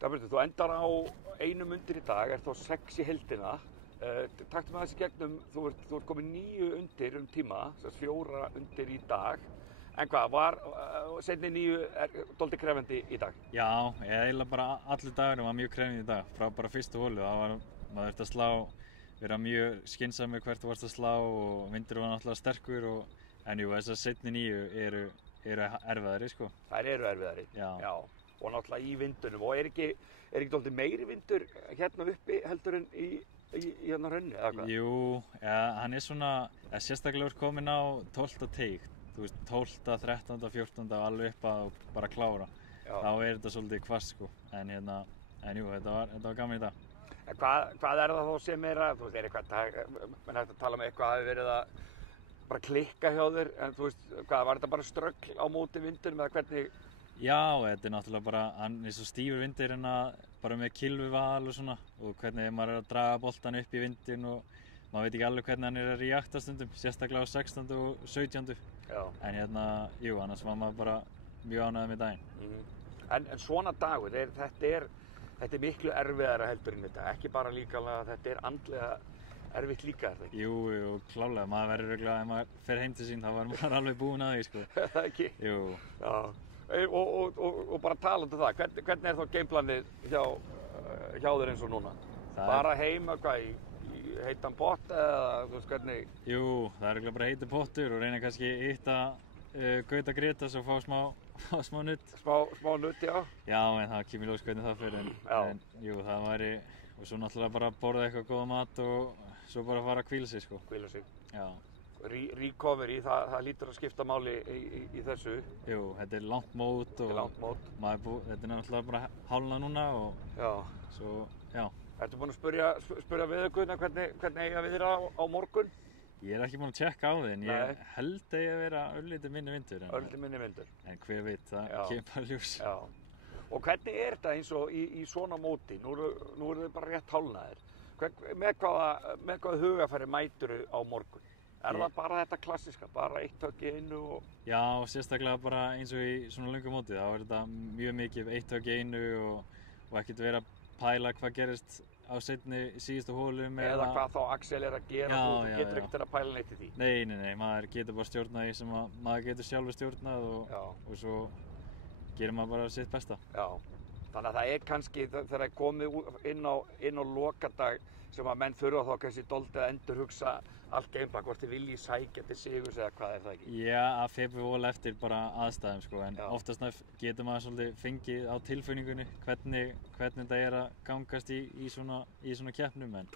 Dagbjörn, þú endar á 1 undir í dag, þá 6 í heildina. Taktu með þessi gegnum, þú ert komin 9 undir tíma, þess 4 undir í dag. En hvað, var seinni 9 dálítið krefjandi í dag? Já, eiginlega bara allir dagarnir var mjög krefjandi í dag. Frá bara fyrstu holu, maður þurfti að slá, vera mjög skynsamur hvert þú varst að slá og vindur var náttúrulega sterkur en jú, þessar seinni 9 eru erfiðari, sko. Þær eru erfiðari? Já. Og náttúrulega í vindunum. Og er ekki dálítið meiri vindur hérna uppi heldur en í hérna hrauninu, eða hvað? Jú, hann er svona, sérstaklega komin á 12. teig. Þú veist, 12., 13., 14. alveg upp að bara klára. Já. Þá er þetta svolítið hvasst, sko. En jú, þetta var gaman í dag. En hvað er það þá sem þú veist, menn hægt að tala með eitthvað hafi verið að bara klikka hjá þér, en þú veist, var þetta bara ströggl á móti vindunum eða hvernig? Já, þetta er náttúrulega bara, hann er svo stífur vindur bara með kylfuval og svona og hvernig maður er að draga boltan upp í vindin og maður veit ekki alveg hvernig hann er að reakta stundum, sérstaklega á 16. og 17. Já. En jú, annars var maður bara mjög ánægður með daginn. En svona dagur, þetta er miklu erfiðara heldur en þetta, ekki bara líkamlega, þetta er andlega erfitt líka, er það ekki? Jú, klálega, maður verður örugglega, ef maður fer heim til sín, þá var maður alveg búinn að því, sko. Það ekki? Jú. Já, og bara talandi um það, hvernig er þá gameplanið hjá þér eins og núna? Bara heima, í heitan pott eða, þú veist, hvernig? Jú, það er örugglega bara heitur pottur og reyna kannski hitta Gauta Grétas og fá smá nudd. Smá nudd, já. Já, en það kemur ljós hvernig það fyrir, en jú, það væri, og svo náttúrulega bara borða eitthvað góða mat og svo bara fara að hvíla sig, sko. Hvíla sig. Já. Recovery, það lítur að skipta máli í þessu. Jú, þetta er langt mót og þetta er náttúrulega bara hálfnað núna og svo, já. Ertu búinn að spyrja Viðaukuna hvernig eiga við þér á morgun? Ég er ekki búinn að tjekka á þig, en ég held að ég að vera örlítið minni vindur. Örlítið minni vindur. En hver veit, það kemur bara ljós. Já. Og hvernig er þetta eins og í svona móti? Nú eru þið bara rétt hálfnaðir. Með hvaða hugafæri mæturu á morgun? Er það bara þetta klassíska, bara 1 högg í einu og... Já, sérstaklega bara eins og í svona löngu móti, þá er þetta mjög mikið 1 högg í einu og ekkert vera að pæla hvað gerist á síðustu hólum eða hvað þá Axel er að gera, þú getur ekkert að pæla neitt í því. Nei, maður getur bara stjórnað því sem maður getur sjálfur stjórnað og svo gerir maður bara sitt besta. Já, þannig að það er kannski þegar það er komið inn á lokadag sem að menn þurfa þá kannski dálítið að endurhugsa allt gameplan, hvort þið viljið sækja til sigurs eða hvað er það ekki? Já, að fepa vol eftir bara aðstæðum, sko, en oftast getur maður svolítið fengið á tilfinningunni hvernig þetta er að gangast í svona keppnum, en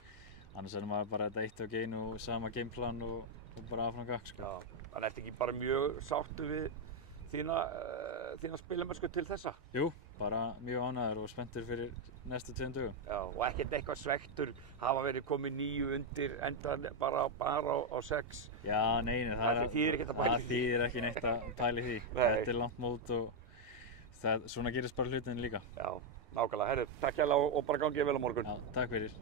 annars er maður bara þetta 1 högg í einu og sama gameplan og bara áfram gakk, sko. Já, þannig ertu ekki bara mjög sáttur við þína spilamennsku til þessa? Jú, bara mjög ánægður og spenntur fyrir næstu 2 dögum. Já, og ekkert eitthvað svektur hafa verið komið 9 undir enda bara á 6. Já, nei, það þýðir ekki neitt að pæla í því. Þetta er langt mót og svona gerist bara hlutin líka. Já, nákvæmlega. Herru, takk hérlega og bara gangið vel á morgun. Já, takk fyrir.